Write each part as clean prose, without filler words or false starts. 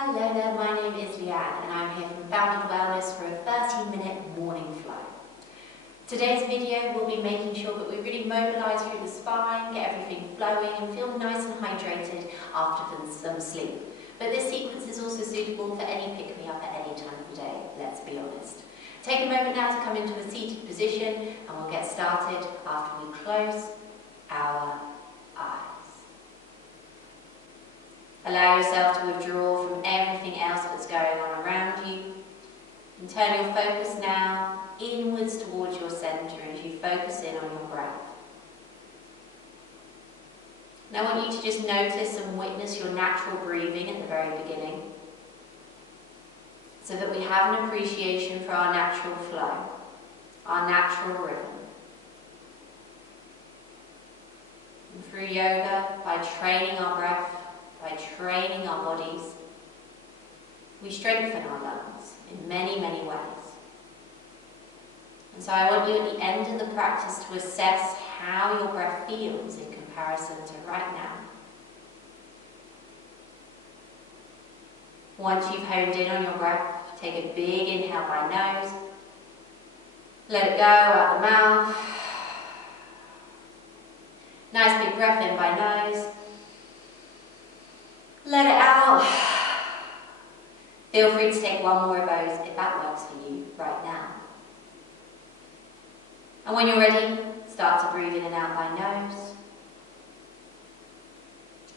Hello there, my name is Leanne and I'm here from Founded Wellness for a 30-minute morning flow. Today's video will be making sure that we really mobilise through the spine, get everything flowing and feel nice and hydrated after some sleep. But this sequence is also suitable for any pick-me-up at any time of the day, let's be honest. Take a moment now to come into a seated position and we'll get started after we close our eyes. Allow yourself to withdraw from everything else that's going on around you and turn your focus now inwards towards your centre as you focus in on your breath. Now I want you to just notice and witness your natural breathing at the very beginning so that we have an appreciation for our natural flow, our natural rhythm. And through yoga, by training our breath, by training our bodies, we strengthen our lungs in many, many ways. And so I want you at the end of the practice to assess how your breath feels in comparison to right now. Once you've honed in on your breath, take a big inhale by nose, let it go out the mouth. Nice big breath in by nose. Let it out. Feel free to take one more of those if that works for you right now. And when you're ready, start to breathe in and out by nose.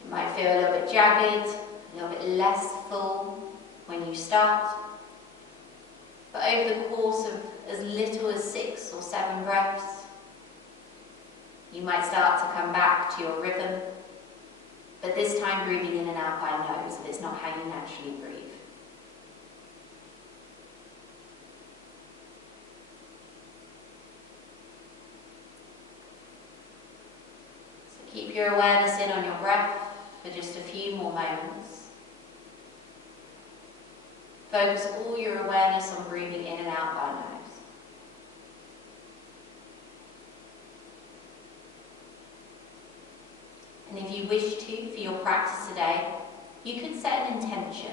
It might feel a little bit jagged, a little bit less full when you start. But over the course of as little as 6 or 7 breaths, you might start to come back to your rhythm. But this time breathing in and out by nose, and it's not how you naturally breathe. So keep your awareness in on your breath for just a few more moments. Focus all your awareness on breathing in and out by nose. And if you wish to, for your practice today, you could set an intention.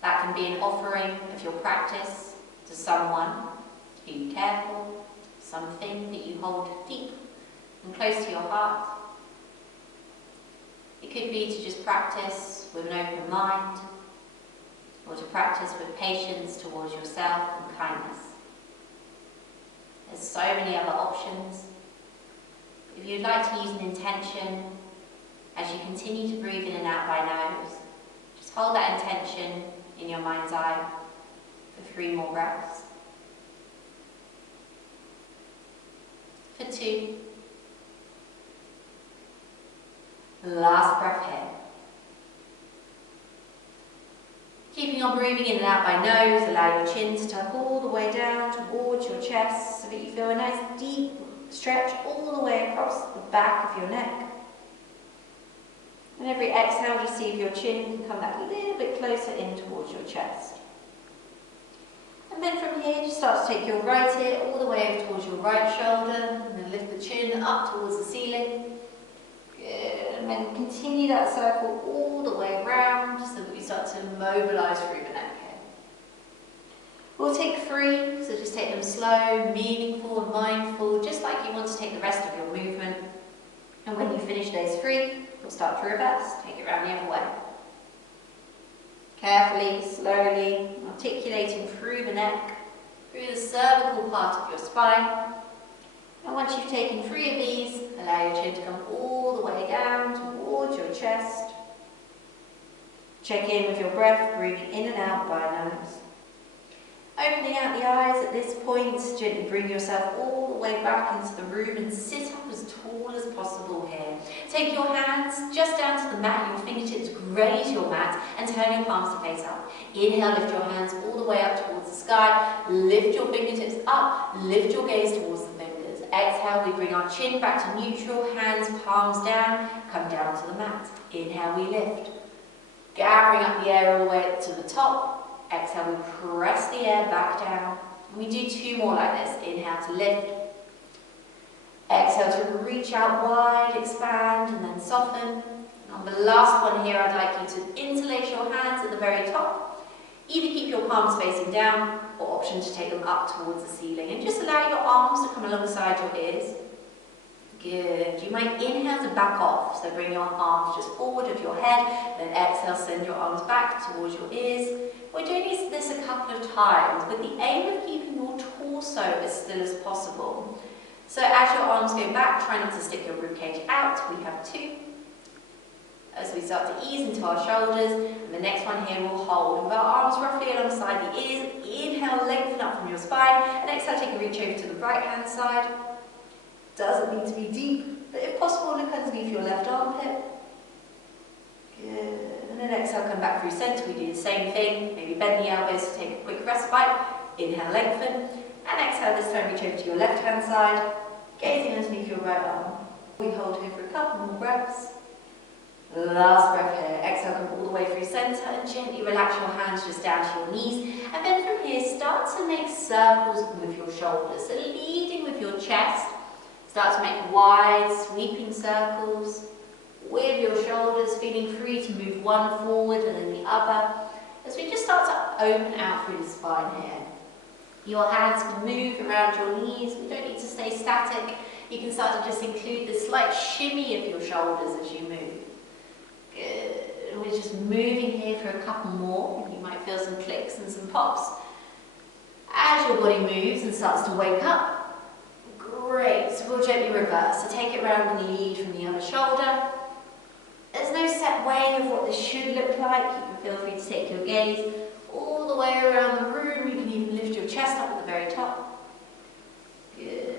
That can be an offering of your practice to someone who you care for, something that you hold deep and close to your heart. It could be to just practice with an open mind, or to practice with patience towards yourself and kindness. There's so many other options. If you'd like to use an intention as you continue to breathe in and out by nose, just hold that intention in your mind's eye for 3 more breaths. For 2. Last breath here. Keeping on breathing in and out by nose, allow your chin to tuck all the way down towards your chest so that you feel a nice deep stretch all the way across the back of your neck. And every exhale, just see if your chin can come that little bit closer in towards your chest. And then from here, just start to take your right ear all the way over towards your right shoulder, and then lift the chin up towards the ceiling. Good, and then continue that circle all the way around so that we start to mobilise through the neck here. We'll take 3, so just take them slow, meaningful and mindful, just like you want to take the rest of your movement. And when you finish those 3, we'll start to reverse, take it round the other way. Carefully, slowly, articulating through the neck, through the cervical part of your spine. And once you've taken 3 of these, allow your chin to come all the way down towards your chest. Check in with your breath, breathing in and out by nose. Opening out the eyes at this point, gently bring yourself all the way back into the room and sit up as tall as possible here. Take your hands just down to the mat, your fingertips graze your mat and turn your palms to face up. Inhale, lift your hands all the way up towards the sky, lift your fingertips up, lift your gaze towards the fingers. Exhale, we bring our chin back to neutral, hands, palms down, come down to the mat. Inhale, we lift. Gathering up the air all the way to the top. Exhale, we press the air back down. We do 2 more like this. Inhale to lift. Exhale to reach out wide, expand, and then soften. On the last one here, I'd like you to interlace your hands at the very top. Either keep your palms facing down or option to take them up towards the ceiling. And just allow your arms to come alongside your ears. Good. You might inhale to back off, so bring your arms just forward of your head, then exhale, send your arms back towards your ears. We're doing this a couple of times with the aim of keeping your torso as still as possible. So as your arms go back, try not to stick your ribcage out. We have 2. As we start to ease into our shoulders, and the next one here we'll hold with our arms roughly alongside the ears. Inhale, lengthen up from your spine, and exhale, take a reach over to the right hand side. Doesn't need to be deep, but if possible, look underneath your left armpit. Good. And then exhale, come back through centre. We do the same thing. Maybe bend the elbows to take a quick respite. Inhale, lengthen. And exhale, this time reach over to your left hand side, gazing underneath your right arm. We hold here for a couple more breaths. Last breath here. Exhale, come all the way through centre and gently relax your hands just down to your knees. And then from here, start to make circles with your shoulders. So leading with your chest. Start to make wide, sweeping circles with your shoulders, feeling free to move one forward and then the other. As we just start to open out through the spine here. Your hands can move around your knees. We don't need to stay static. You can start to just include the slight shimmy of your shoulders as you move. Good. We're just moving here for a couple more. You might feel some clicks and some pops. As your body moves and starts to wake up, great, so we'll gently reverse. So take it round and lead from the other shoulder. There's no set way of what this should look like. You can feel free to take your gaze all the way around the room. You can even lift your chest up at the very top. Good.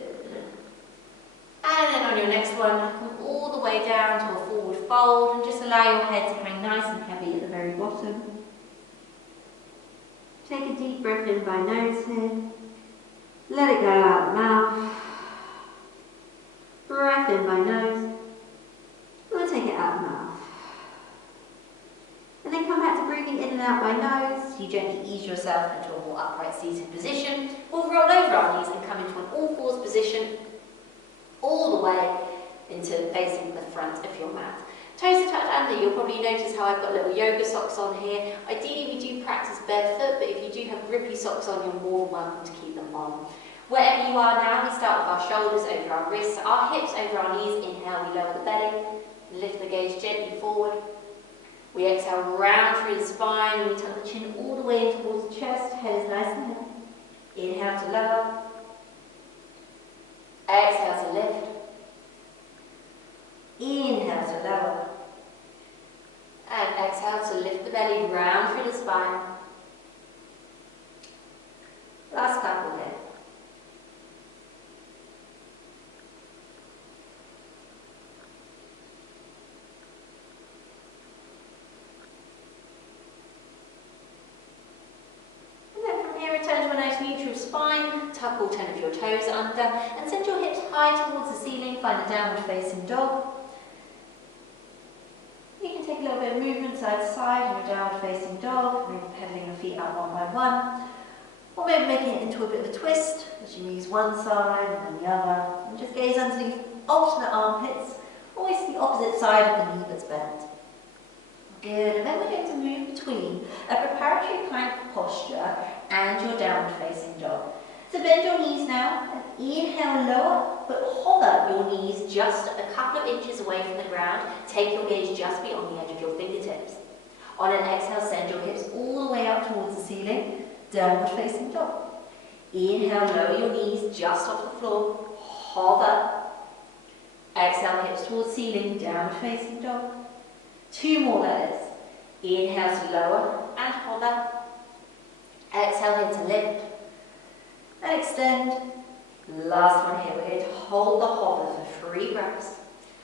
And then on your next one, come all the way down to a forward fold and just allow your head to hang nice and heavy at the very bottom. Take a deep breath in by nose here. Let it go out the mouth. Breath in by nose. We'll take it out the mouth. And then come back to breathing in and out by nose. You gently ease yourself into a more upright seated position. We'll roll over our knees and come into an all-fours position, all the way into facing the front of your mat. Toes are tucked under. You'll probably notice how I've got little yoga socks on here. Ideally, we do practice barefoot, but if you do have grippy socks on, you're more than welcome to keep them on. Wherever you are now, we start with our shoulders over our wrists, our hips over our knees. Inhale, we lower the belly, lift the gaze gently forward. We exhale, round through the spine, and we tuck the chin all the way in towards the chest. Head is nice and heavy. Inhale to lower. Exhale to lift. Inhale to lower. And exhale to lift the belly round through the spine. Last couple here. Return to a nice neutral spine, tuck all 10 of your toes under and send your hips high towards the ceiling, find a downward facing dog. You can take a little bit of movement side to side in your downward facing dog, maybe pedaling your feet out one by one, or maybe making it into a bit of a twist as you use one side and then the other, and just gaze underneath alternate armpits, always the opposite side of the knee that's bent. Good, and then we're going to move between a preparatory plank posture and your downward facing dog. So bend your knees now and inhale lower, but hover your knees just a couple of inches away from the ground. Take your gaze just beyond the edge of your fingertips. On an exhale, send your hips all the way up towards the ceiling, downward facing dog. Inhale, lower your knees just off the floor, hover. Exhale, hips towards ceiling, downward facing dog. 2 more that is. Inhale to lower and hover. Exhale here to lift and extend. Last one here. We're going to hold the hover for 3 breaths.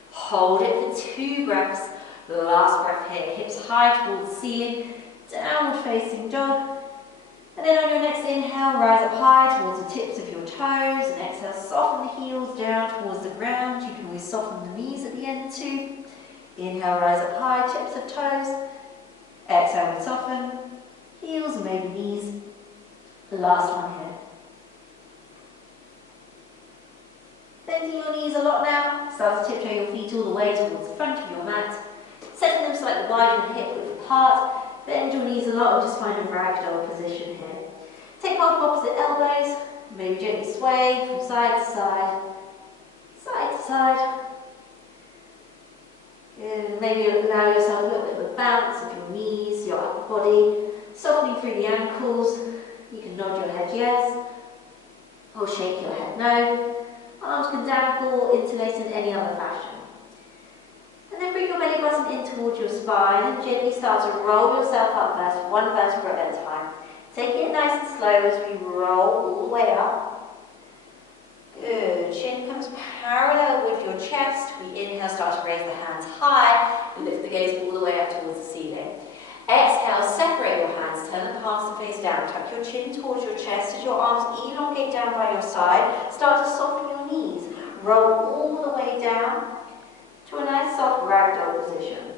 Hold it for 2 breaths. Last breath here. Hips high towards the ceiling. Downward facing dog. And then on your next inhale, rise up high towards the tips of your toes. And exhale, soften the heels down towards the ground. You can always soften the knees at the end too. Inhale, rise up high, tips of toes. Exhale and soften. Heels and maybe knees. Last one here. Bending your knees a lot now. Start to tiptoe your feet all the way towards the front of your mat. Setting them slightly wider and hip width apart. Bend your knees a lot and just find a ragdoll position here. Take hold of opposite elbows. Maybe gently sway from side to side. Side to side. Good. Maybe allow yourself a little bit of a bounce of your knees, your upper body. Softening through the ankles. You can nod your head yes. Or shake your head no. Arms can dangle, interlace in any other fashion. And then bring your belly button in towards your spine and gently start to roll yourself up first, one vertebra at a time. Taking it nice and slow as we roll all the way up. Good. Chin comes parallel with your chest. We inhale, start to raise the hands high. Lift the gaze all the way up towards the ceiling. Exhale, separate your hands, turn the palms to face down. Tuck your chin towards your chest as your arms elongate down by your side. Start to soften your knees. Roll all the way down to a nice soft ragdoll position.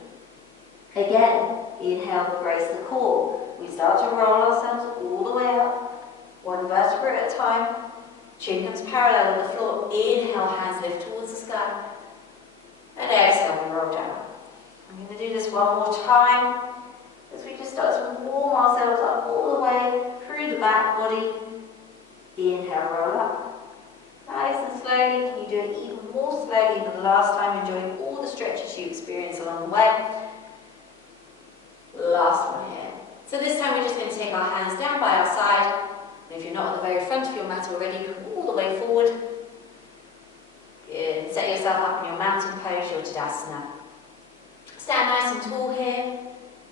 Again, inhale, brace the core. We start to roll ourselves all the way up, one vertebra at a time. Chin comes parallel with the floor. Inhale, hands lift towards the sky. And exhale, we roll down. I'm going to do this one more time as we just start to warm ourselves up all the way through the back body. Inhale, roll up. Nice and slowly. Can you do it even more slowly than the last time, enjoying all the stretches you experience along the way. Last one here. So this time we're just going to take our hands down by our side. And if you're not at the very front of your mat already, come all the way forward. Good. Set yourself up in your mountain pose, your Tadasana. Stand nice and tall here.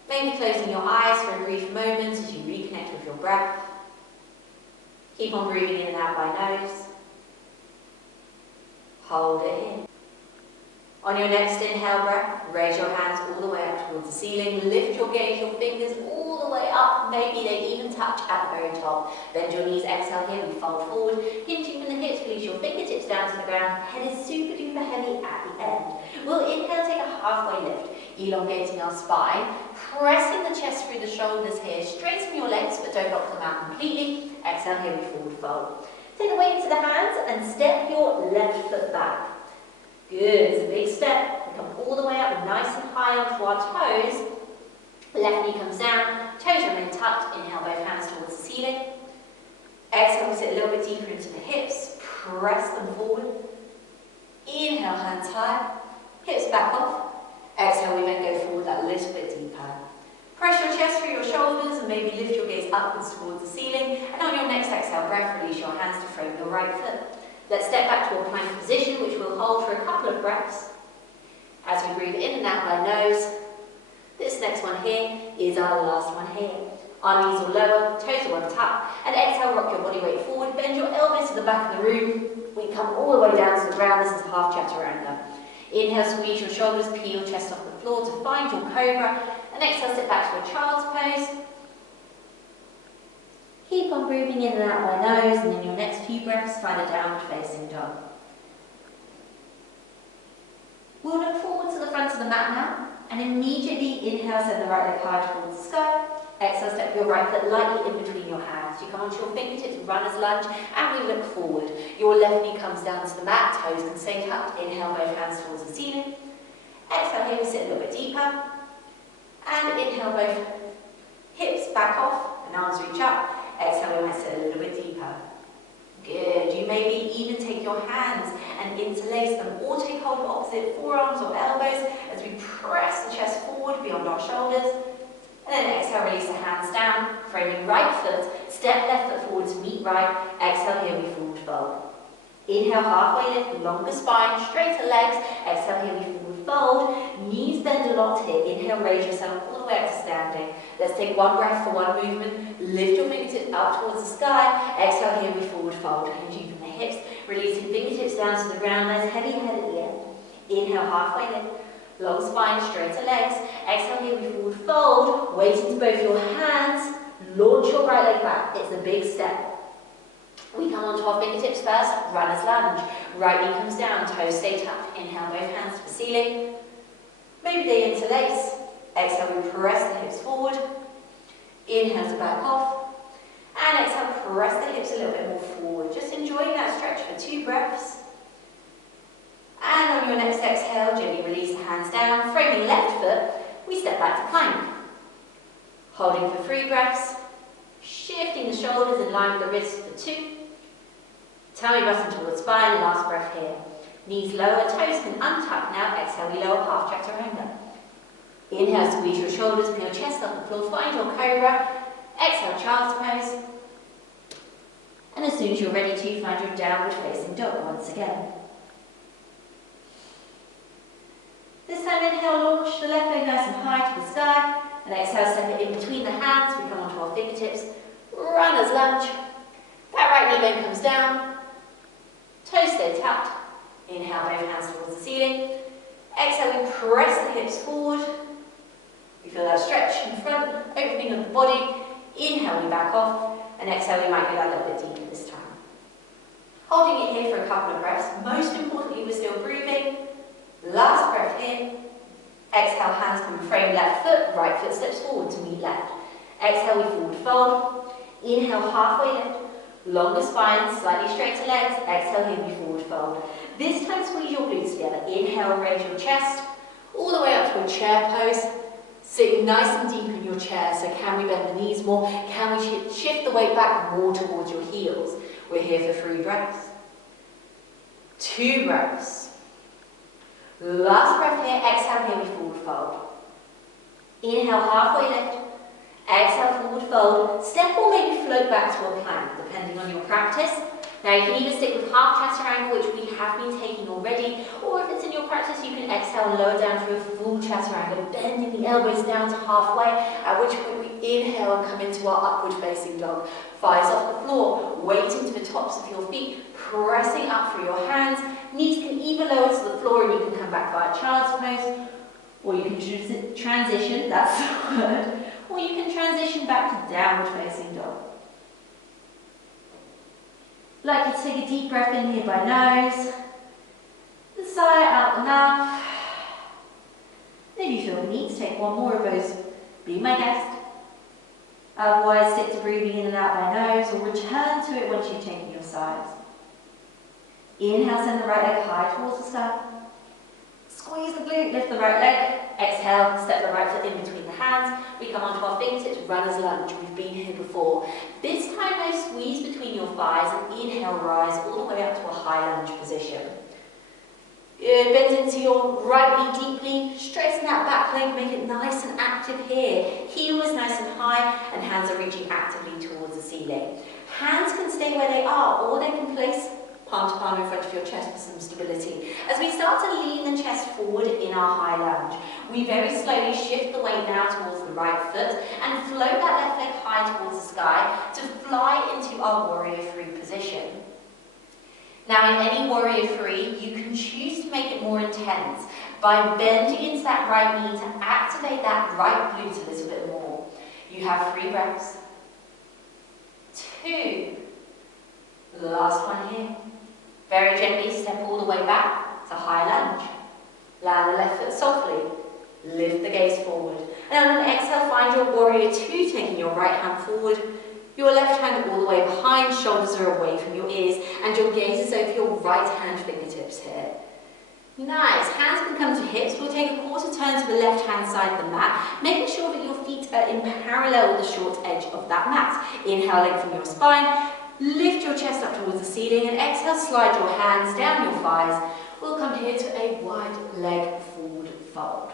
Maybe closing your eyes for a brief moment as you reconnect with your breath. Keep on breathing in and out by nose. Hold it in. On your next inhale breath, raise your hands all the way up towards the ceiling. Lift your gaze, your fingers all the way up. Maybe they even touch at the very top. Bend your knees, exhale here, we fold forward. Hinging from the hips, release your fingertips down to the ground. Head is super duper heavy at the end. We'll inhale, take a halfway lift, elongating our spine. Pressing the chest through the shoulders here. Straighten your legs, but don't lock them out completely. Exhale here, we forward fold. Take the weight into the hands and step your left foot back. Good, it's a big step. We come all the way up nice and high onto our toes. Left knee comes down, toes remain tucked. Inhale, both hands towards the ceiling. Exhale, we sit a little bit deeper into the hips. Press them forward. Inhale, hands high. Hips back off. Exhale, we then go forward that little bit deeper. Press your chest through your shoulders and maybe lift your gaze upwards towards the ceiling. And on your next exhale breath, release your hands to frame your right foot. Let's step back to a plank position, which we'll hold for a couple of breaths. As we breathe in and out by nose, this next one here is our last one here. Our knees are lower, toes are on tuck, and exhale, rock your body weight forward, bend your elbows to the back of the room. We come all the way down to the ground. This is half chaturanga. Inhale, squeeze your shoulders, peel your chest off the floor to find your cobra, and exhale, sit back to a child's pose. Keep on breathing in and out by nose, and in your next few breaths, find a downward facing dog. We'll look forward to the front of the mat now, and immediately inhale, send the right leg high towards the sky. Exhale, step your right foot lightly in between your hands. You come onto your fingertips, runner's lunge, and we look forward. Your left knee comes down to the mat, toes can stay tucked. Inhale, both hands towards the ceiling. Exhale, here we sit a little bit deeper. And inhale, both hips back off, and arms reach up. Exhale, we might sit a little bit deeper. Good. You maybe even take your hands and interlace them, or take hold of opposite forearms or elbows as we press the chest forward beyond our shoulders. And then exhale, release the hands down, framing right foot, step left foot forward to meet right. Exhale, here we forward fold. Inhale, halfway lift, longer spine, straighter legs. Exhale, here we forward fold. Knees bend a lot here. Inhale, raise yourself all the way up to standing. Let's take one breath for one movement. Lift your fingertips up towards the sky. Exhale, here we forward fold. Hinging from the hips, releasing fingertips down to the ground. Nice heavy head at the end. Inhale, halfway lift. Long spine, straighter legs. Exhale, here we forward fold. Weight into both your hands. Launch your right leg back. It's a big step. We come onto our fingertips first. Runner's lunge. Right knee comes down. Toes stay tucked. Inhale, both hands to the ceiling. Maybe they interlace. Exhale, we press the hips forward. Inhale to back off. And exhale, press the hips a little bit more forward. Just enjoying that stretch for 2 breaths. And on your next exhale, gently release the hands down, framing left foot, we step back to plank. Holding for 3 breaths, shifting the shoulders in line with the wrists for 2. Tummy button towards spine, last breath here. Knees lower, toes can untuck now. Exhale, we lower half chaturanga. Inhale, squeeze your shoulders, peel your chest off the floor, find your cobra. Exhale, child's pose. And as soon as you're ready to, find your downward facing dog once again. This time inhale, launch the left leg nice and high to the sky. And exhale, step it in between the hands. We come onto our fingertips. Runner's lunge. That right knee then comes down. Toes stay tapped. Inhale, both hands towards the ceiling. Exhale, we press the hips forward. We feel that stretch in front, opening of the body. Inhale, we back off. And exhale, we might go that a little bit deeper this time. Holding it here for a couple of breaths. Most importantly, we're still breathing. Last breath in. Exhale, hands come frame left foot, right foot steps forward to meet left. Exhale, we forward fold. Inhale, halfway lift. Longer spine, slightly straighter legs. Exhale, here we forward fold. This time squeeze your glutes together. Inhale, raise your chest. All the way up to a chair pose. Sitting nice and deep in your chair. So can we bend the knees more? Can we shift the weight back more towards your heels? We're here for 3 breaths. 2 breaths. Last breath here. Exhale, here we forward fold. Inhale, halfway lift. Exhale, forward fold. Step or maybe float back to a plank, depending on your practice. Now you can either stick with half chaturanga, which we have been taking already, or if it's in your practice, you can exhale and lower down through a full chaturanga, bending the elbows down to halfway, at which point we inhale and come into our upward facing dog. Thighs off the floor, weighting to the tops of your feet, pressing up through your hands. Knees can either lower to the floor and you can come back via child's pose, or you can transition, that's the word, or you can transition back to downward facing dog. I'd like you to take a deep breath in here by nose, and sigh out the mouth. And if you feel the need to take one more of those, be my guest. Otherwise, stick to breathing in and out by nose, or return to it once you've taken your sides. Inhale, send the right leg high towards the sky. Squeeze the glute, lift the right leg. Exhale, step the right foot in between the hands. We come onto our fingertips, runner's lunge. We've been here before. This time, though, squeeze between your thighs and inhale, rise all the way up to a high lunge position. Good, bend into your right knee deeply. Straighten that back leg, make it nice and active here. Heel is nice and high, and hands are reaching actively towards the ceiling. Hands can stay where they are, or they can place palm to palm in front of your chest for some stability. As we start to lean the chest forward in our high lunge, we very slowly shift the weight now towards the right foot and float that left leg high towards the sky to fly into our warrior 3 position. Now in any warrior 3, you can choose to make it more intense by bending into that right knee to activate that right glute a little bit more. You have 3 breaths. 2. Last one here. Very gently step all the way back to high lunge. Land the left foot softly. Lift the gaze forward. And on an exhale, find your warrior 2, taking your right hand forward. Your left hand all the way behind, shoulders are away from your ears, and your gaze is over your right hand fingertips here. Nice. Hands can come to hips. We'll take a quarter turn to the left hand side of the mat, making sure that your feet are in parallel with the short edge of that mat. Inhale, lengthen your spine. Lift your chest up towards the ceiling and exhale, slide your hands down your thighs. We'll come here to a wide leg forward fold.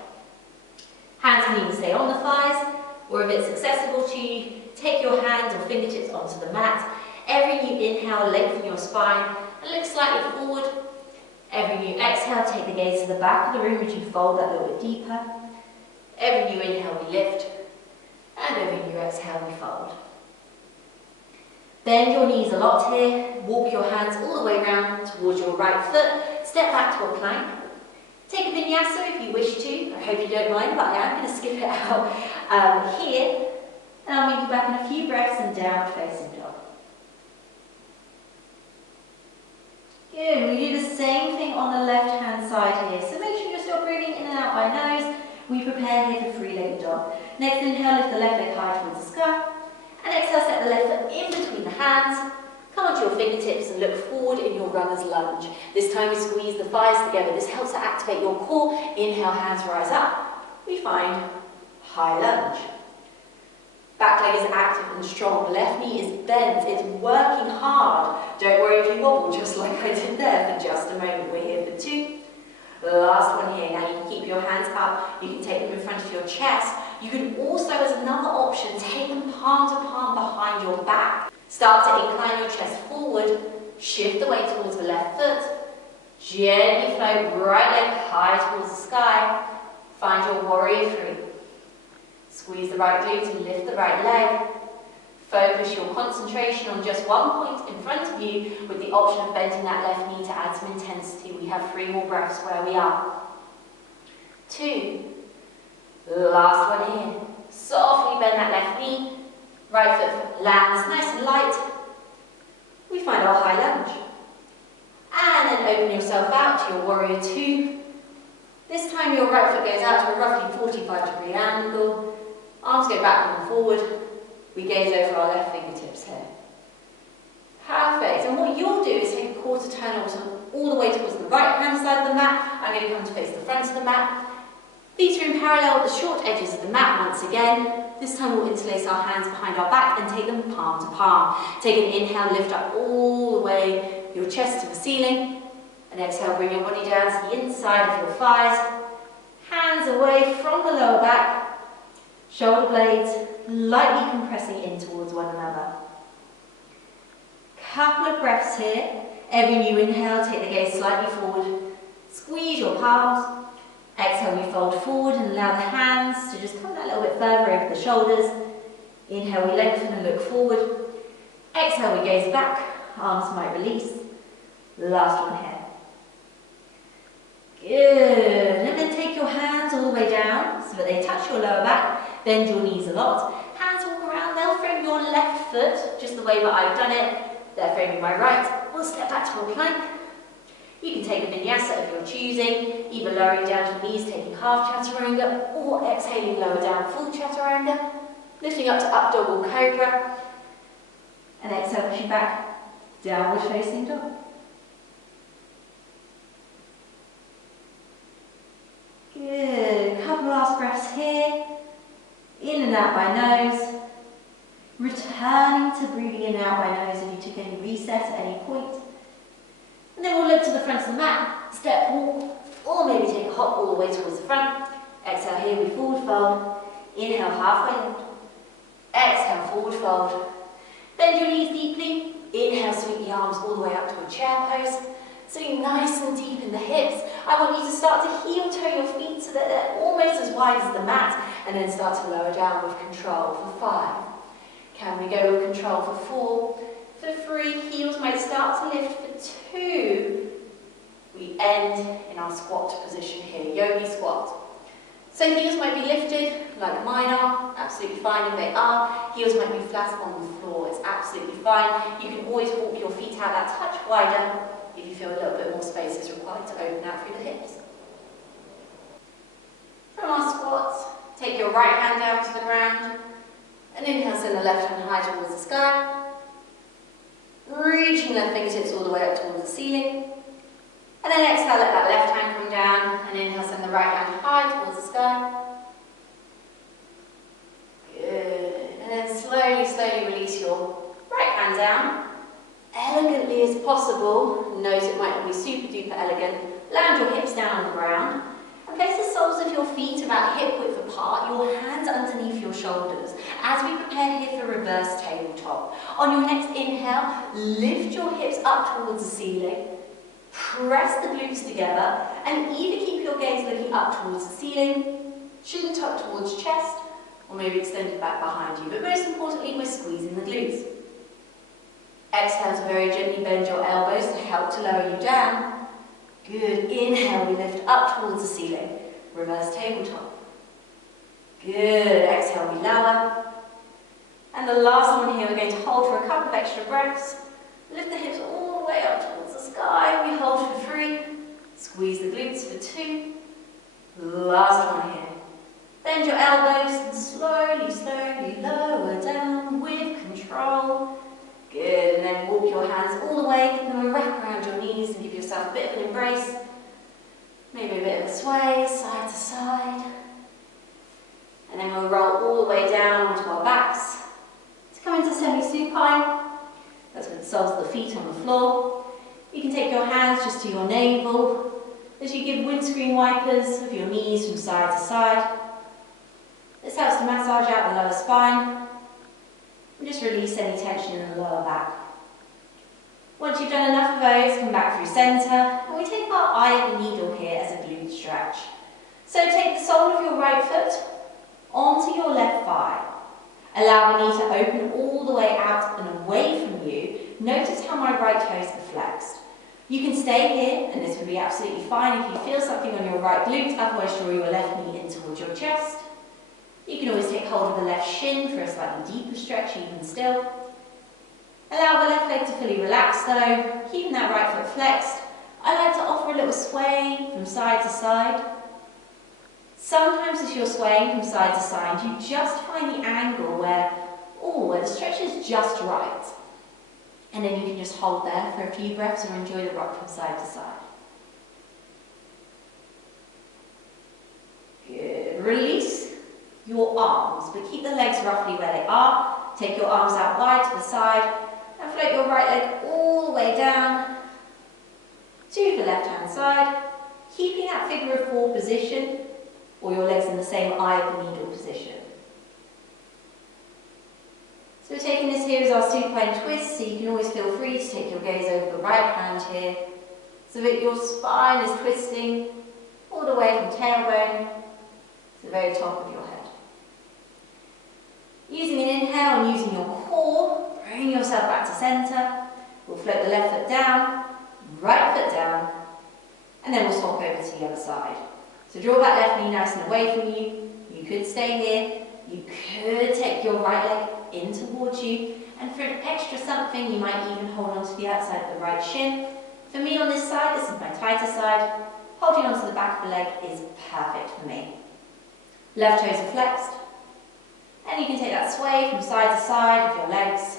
Hands can either stay on the thighs, or if it's accessible to you, take your hands or fingertips onto the mat. Every new inhale, lengthen your spine and look slightly forward. Every new exhale, take the gaze to the back of the room as you fold that little bit deeper. Every new inhale, we lift, and every new exhale, we fold. Bend your knees a lot here, walk your hands all the way around towards your right foot, step back to a plank. Take a vinyasa if you wish to. I hope you don't mind, but I am going to skip it out here. And I'll meet you back in a few breaths and downward facing dog. Good, we do the same thing on the left hand side here. So make sure you're still breathing in and out by nose. We prepare here for 3-legged dog. Next inhale, lift the left leg high towards the sky. And exhale, step the left foot in between the hands. Come onto your fingertips and look forward in your runner's lunge. This time we squeeze the thighs together. This helps to activate your core. Inhale, hands rise up. We find high lunge. Back leg is active and strong, left knee is bent, it's working hard. Don't worry if you wobble, just like I did there for just a moment. We're here for 2. Last one here. Now you can keep your hands up, you can take them in front of your chest. You can also, as another option, take them palm to palm behind your back. Start to incline your chest forward, shift the weight towards the left foot, gently float right leg high towards the sky. Find your warrior 3. Squeeze the right glute and lift the right leg. Focus your concentration on just one point in front of you with the option of bending that left knee to add some intensity. We have 3 more breaths where we are. 2. Last one here. Softly bend that left knee. Right foot lands nice and light. We find our high lunge. And then open yourself out to your warrior 2. This time your right foot goes out to a roughly 45-degree angle. Arms go backward and forward. We gaze over our left fingertips here. Perfect. And what you'll do is take a quarter turn all the way towards the right hand side of the mat. I'm going to come to face the front of the mat. Feet are in parallel with the short edges of the mat once again. This time we'll interlace our hands behind our back and take them palm to palm. Take an inhale, lift up all the way your chest to the ceiling. And exhale, bring your body down to the inside of your thighs. Hands away from the lower back. Shoulder blades lightly compressing in towards one another. Couple of breaths here. Every new inhale, take the gaze slightly forward. Squeeze your palms. Exhale, we fold forward and allow the hands to just come that little bit further over the shoulders. Inhale, we lengthen and look forward. Exhale, we gaze back. Arms might release. Last one here. Good. And then take your hands all the way down so that they touch your lower back. Bend your knees a lot. Hands walk around. They'll frame your left foot just the way that I've done it. They're framing my right. We'll step back to a plank. You can take a vinyasa of your choosing, either lowering down to knees, taking half chaturanga, or exhaling lower down, full chaturanga. Lifting up to up dog or cobra. And exhale, pushing back, downward facing dog. Good. Couple last breaths here. In and out by nose. Returning to breathing in and out by nose if you took any reset at any point. And then we'll look to the front of the mat, step walk, or maybe take a hop all the way towards the front. Exhale here, we forward fold. Inhale, halfway lift. Exhale, forward fold. Bend your knees deeply. Inhale, sweep the arms all the way up to a chair pose. Sitting nice and deep in the hips. I want you to start to heel toe your feet so that they're almost as wide as the mat, and then start to lower down with control for 5. Can we go with control for 4? For 3, heels might start to lift. For 2, we end in our squat position here, yogi squat. So heels might be lifted, like mine are, absolutely fine if they are. Heels might be flat on the floor, it's absolutely fine. You can always walk your feet out that touch wider if you feel a little bit more space is required to open out through the hips. From our squats, take your right hand down to the ground, and inhale, send the left hand high towards the sky. Reaching left fingertips all the way up towards the ceiling. And then exhale, let that left hand come down, and inhale, send the right hand high towards the sky. Good. And then slowly, slowly release your right hand down. Elegantly as possible. Note it might not be super duper elegant. Land your hips down on the ground. And place the soles of your feet about hip width apart, your hands underneath your shoulders, as we prepare here for reverse tabletop. On your next inhale, lift your hips up towards the ceiling, press the glutes together, and either keep your gaze looking up towards the ceiling, chin tucked towards chest, or maybe extended back behind you. But most importantly, we're squeezing the glutes. Exhale to very gently bend your elbows to help to lower you down. Good. Inhale, we lift up towards the ceiling. Reverse tabletop. Good. Exhale, we lower. And the last one here, we're going to hold for a couple of extra breaths. Lift the hips all the way up towards the sky. We hold for 3. Squeeze the glutes for 2. Last one here. Bend your elbows and slowly, slowly lower down with control. Good, and then walk your hands all the way, and then wrap around your knees and give yourself a bit of an embrace. Maybe a bit of a sway, side to side. And then then we'll roll all the way down onto our backs to come into semi-supine. That's with the soles of the feet on the floor. You can take your hands just to your navel as you give windscreen wipers of your knees from side to side. This helps to massage out the lower spine and just release any tension in the lower back. Once you've done enough of those, come back through centre, and we take our eye of the needle here as a glute stretch. So take the sole of your right foot onto your left thigh. Allow the knee to open all the way out and away from you. Notice how my right toes are flexed. You can stay here, and this would be absolutely fine if you feel something on your right glute, otherwise draw your left knee in towards your chest. You can always take hold of the left shin for a slightly deeper stretch, even still. Allow the left leg to fully relax though, keeping that right foot flexed. I like to offer a little sway from side to side. Sometimes as you're swaying from side to side, you just find the angle where the stretch is just right. And then you can just hold there for a few breaths or enjoy the rock from side to side. Good. Release your arms, but keep the legs roughly where they are. Take your arms out wide to the side and float your right leg all the way down to the left hand side, keeping that figure of four position or your legs in the same eye of the needle position. So we're taking this here as our supine twist, so you can always feel free to take your gaze over the right hand here so that your spine is twisting all the way from tailbone to the very top of your head. Using an inhale and using your core, bring yourself back to centre. We'll float the left foot down, right foot down, and then we'll swap over to the other side. So draw that left knee nice and away from you. You could stay here. You could take your right leg in towards you, and for an extra something, you might even hold onto the outside of the right shin. For me on this side, this is my tighter side. Holding onto the back of the leg is perfect for me. Left toes are flexed. And you can take that sway from side to side of your legs,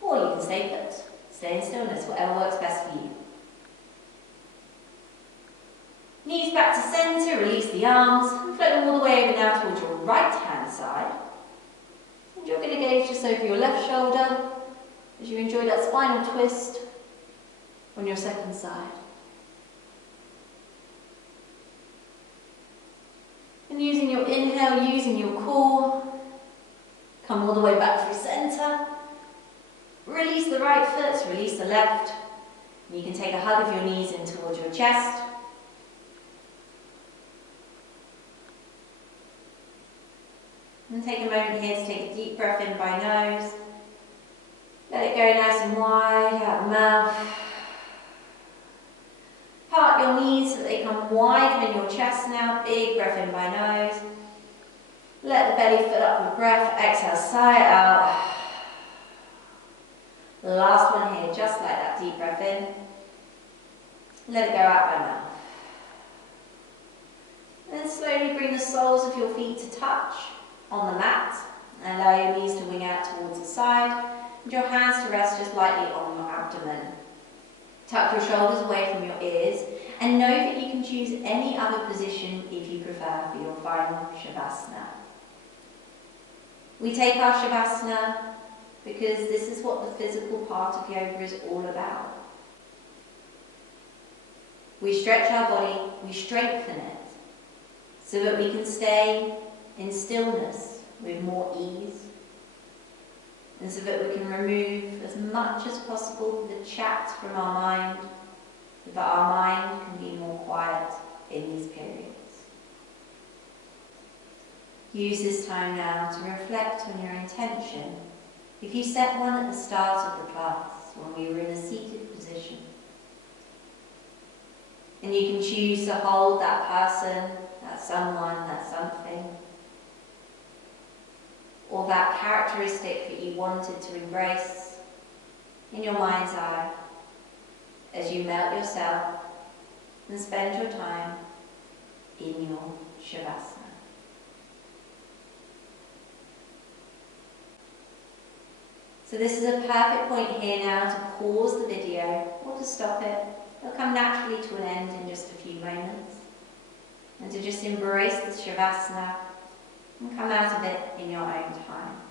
or you can stay put, stay in stillness, whatever works best for you. Knees back to centre, release the arms, and float them all the way over now towards your right hand side. And you're going to gaze just over your left shoulder as you enjoy that spinal twist on your second side. And using your inhale, using your core, come all the way back through centre. Release the right foot, release the left. And you can take a hug of your knees in towards your chest. And take a moment here to take a deep breath in by nose. Let it go nice and wide out the mouth. Part your knees so that they come wider in your chest now. Big breath in by nose. Let the belly fill up with breath. Exhale, sigh it out. Last one here, just like that. Deep breath in. Let it go out by mouth. Then slowly bring the soles of your feet to touch on the mat. And allow your knees to wing out towards the side. And your hands to rest just lightly on your abdomen. Tuck your shoulders away from your ears, and know that you can choose any other position if you prefer for your final Shavasana. We take our Shavasana because this is what the physical part of yoga is all about. We stretch our body, we strengthen it, so that we can stay in stillness with more ease, and so that we can remove as much as possible the chat from our mind, so that our mind can be more quiet in these periods. Use this time now to reflect on your intention. If you set one at the start of the class, when we were in a seated position, and you can choose to hold that person, that someone, that something, or that characteristic that you wanted to embrace in your mind's eye as you melt yourself and spend your time in your Shavasana. So this is a perfect point here now to pause the video or to stop it. It'll come naturally to an end in just a few moments. And to just embrace the Shavasana and come out of it in your own time.